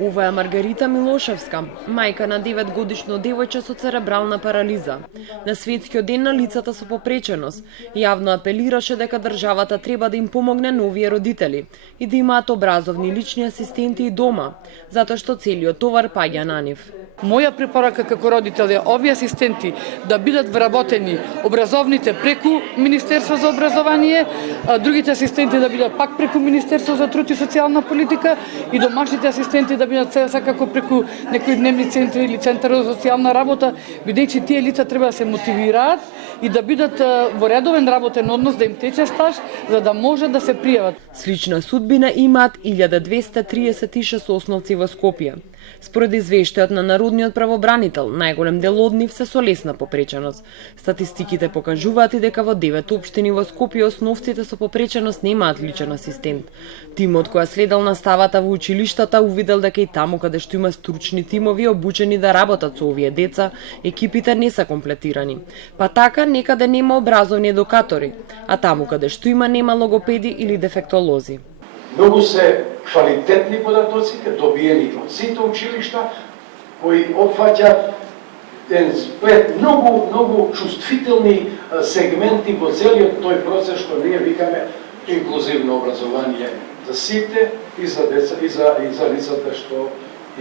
Ова е Маргарита Милошевска, мајка на 9-годишно девојче со церебрална парализа. На светскиот ден на лицата со попреченост, јавно апелираше дека државата треба да им помогне на овие родители и да имаат образовни лични асистенти и дома, затоа што целиот товар паѓа на нив. Моја препорака како родител е овие асистенти да бидат вработени образовните преку Министерство за образование, а другите асистенти да бидат пак преку Министерство за труд и социјална политика и домашните асистенти да бидат секако преку некои дневни центри или центар за социјална работа, бидејќи тие лица треба да се мотивираат и да бидат во редовен работен однос, да им тече стаж, за да може да се пријават. Слична судбина имаат 1236 основци во Скопје. Според извештајот на Народниот правобранител, најголем дел од нив се со лесна попреченост. Статистиките покажуваат и дека во 9 општини во Скопје основците со попреченост немаат личен асистент. Тимот која следел наставата во училиштата увидел дека и таму каде што има стручни тимови обучени да работат со овие деца, екипите не се комплетирани. Па така некаде нема образовни едукатори, а таму каде што има нема логопеди или дефектолози. Многу се квалитетни податоците, добиени од сите училишта, кои опфаќаат многу чувствителни сегменти во целиот тој процес што ние викаме инклузивно образование за сите и за деца и за лицата што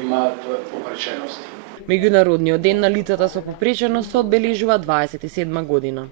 имаат попреченост. Меѓународниот ден на лицата со попреченост се одбележува 27 година.